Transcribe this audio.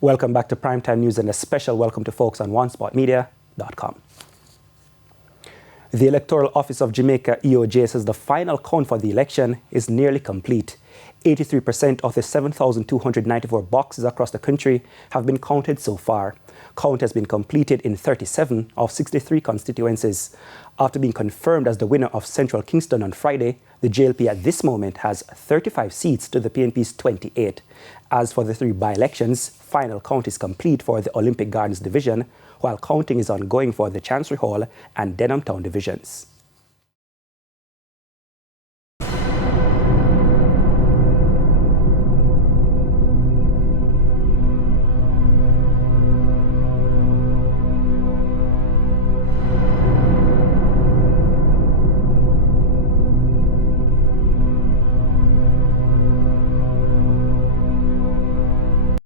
Welcome back to Primetime News and a special welcome to folks on onespotmedia.com. The Electoral Office of Jamaica, EOJ, says the final count for the election is nearly complete. 83% of the 7,294 boxes across the country have been counted so far. Count has been completed in 37 of 63 constituencies. After being confirmed as the winner of Central Kingston on Friday, the JLP at this moment has 35 seats to the PNP's 28. As for the three by-elections, final count is complete for the Olympic Gardens division, while counting is ongoing for the Chancery Hall and Denham Town divisions.